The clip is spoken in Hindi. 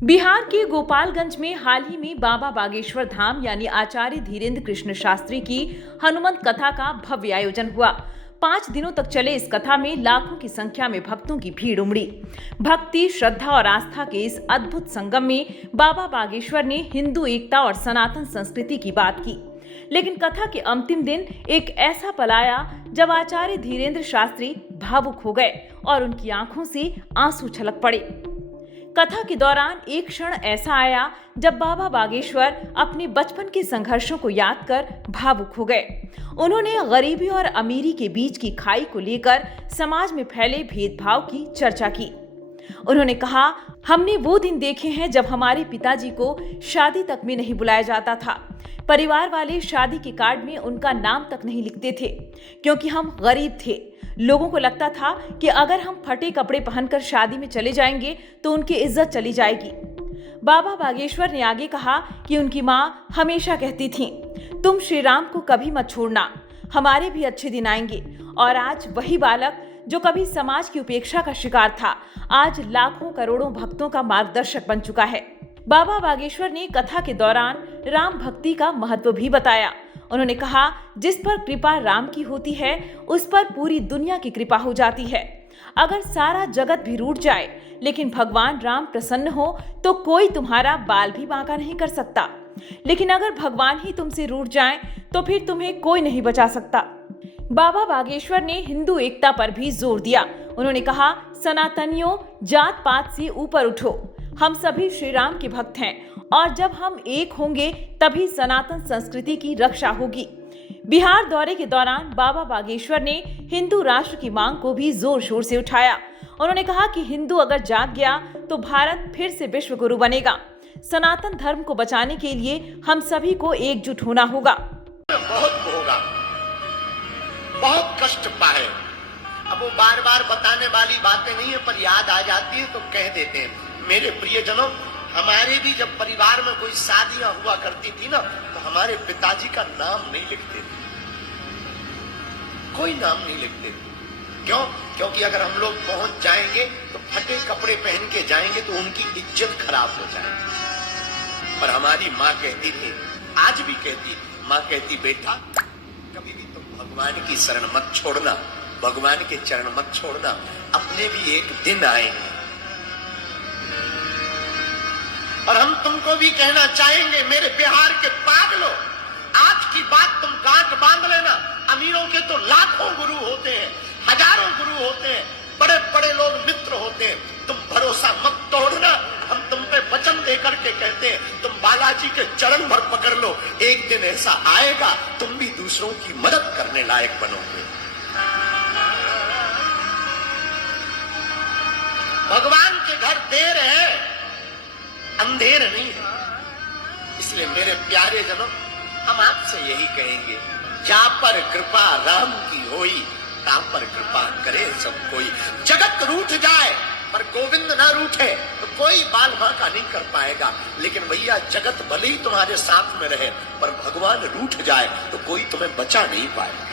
बिहार के गोपालगंज में हाल ही में बाबा बागेश्वर धाम यानी आचार्य धीरेन्द्र कृष्ण शास्त्री की हनुमंत कथा का भव्य आयोजन हुआ। 5 दिनों तक चले इस कथा में लाखों की संख्या में भक्तों की भीड़ उमड़ी। भक्ति, श्रद्धा और आस्था के इस अद्भुत संगम में बाबा बागेश्वर ने हिंदू एकता और सनातन संस्कृति की बात की। लेकिन कथा के अंतिम दिन एक ऐसा पल आया जब आचार्य धीरेन्द्र शास्त्री भावुक हो गए और उनकी आंखों से आंसू छलक पड़े। कथा के दौरान एक क्षण ऐसा आया जब बाबा बागेश्वर अपने बचपन के संघर्षों को याद कर भावुक हो गए। उन्होंने गरीबी और अमीरी के बीच की खाई को लेकर समाज में फैले भेदभाव की चर्चा की। उन्होंने कहा, हमने वो दिन देखे हैं जब हमारे पिताजी को शादी तक में नहीं बुलाया जाता था। परिवार वाले शादी के कार्ड में उनका नाम तक नहीं लिखते थे क्योंकि हम गरीब थे। लोगों को लगता था कि अगर हम फटे कपड़े पहनकर शादी में चले जाएंगे तो उनकी इज्जत चली जाएगी। बाबा बागेश्वर ने आगे कहा कि उनकी माँ हमेशा कहती थीं, तुम श्री राम को कभी मत छोड़ना, हमारे भी अच्छे दिन आएंगे। और आज वही बालक जो कभी समाज की उपेक्षा का शिकार था, आज लाखों करोड़ों भक्तों का मार्गदर्शक बन चुका है। बाबा बागेश्वर ने कथा के दौरान राम भक्ति का महत्व भी बताया। उन्होंने कहा, जिस पर कृपा राम की होती है उस पर पूरी दुनिया की कृपा हो जाती है। अगर सारा जगत भी रूठ जाए लेकिन भगवान राम प्रसन्न हो तो कोई तुम्हारा बाल भी बांका नहीं कर सकता। लेकिन अगर भगवान ही तुमसे रूठ जाएं तो फिर तुम्हें कोई नहीं बचा सकता। बाबा बागेश्वर ने हिंदू एकता पर भी जोर दिया। उन्होंने कहा, सनातनियों, जात पात से ऊपर उठो, हम सभी श्री राम के भक्त हैं और जब हम एक होंगे तभी सनातन संस्कृति की रक्षा होगी। बिहार दौरे के दौरान बाबा बागेश्वर ने हिंदू राष्ट्र की मांग को भी जोर शोर से उठाया। उन्होंने कहा कि हिंदू अगर जाग गया तो भारत फिर से विश्व गुरु बनेगा। सनातन धर्म को बचाने के लिए हम सभी को एकजुट होना होगा। बहुत कष्ट पाए। अब वो बार बार बताने वाली बातें नहीं है, पर याद आ जाती है तो कह देते हैं। मेरे प्रियजनों, हमारे भी जब परिवार में कोई शादियां हुआ करती थी ना, तो हमारे पिताजी का नाम नहीं लिखते थे, कोई नाम नहीं लिखते थे। क्यों? क्योंकि अगर हम लोग पहुंच जाएंगे तो फटे कपड़े पहन के जाएंगे तो उनकी इज्जत खराब हो जाएगी। पर हमारी माँ कहती थी, आज भी कहती, माँ कहती, बेटा कभी भी तुम भगवान की शरण मत छोड़ना, भगवान के चरण मत छोड़ना, अपने भी एक दिन आएंगे। और हम तुमको भी कहना चाहेंगे, मेरे बिहार के पागलों, आज की बात तुम गांठ बांध लेना। अमीरों के तो लाखों गुरु होते हैं, हजारों गुरु होते हैं, बड़े बड़े लोग मित्र होते हैं। तुम भरोसा मत तोड़ना। हम तुम पे वचन देकर के कहते हैं, तुम बालाजी के चरण भर पकड़ लो, एक दिन ऐसा आएगा तुम भी दूसरों की मदद करने लायक बनोगे। भगवान के घर देर है, अंधेर नहीं है। इसलिए मेरे प्यारे जनों, हम आपसे यही कहेंगे, जा पर कृपा राम की होई, ता पर कृपा करे सब कोई। जगत रूठ जाए पर गोविंद ना रूठे तो कोई बाल बांका नहीं कर पाएगा। लेकिन भैया, जगत भले ही तुम्हारे साथ में रहे पर भगवान रूठ जाए तो कोई तुम्हें बचा नहीं पाएगा।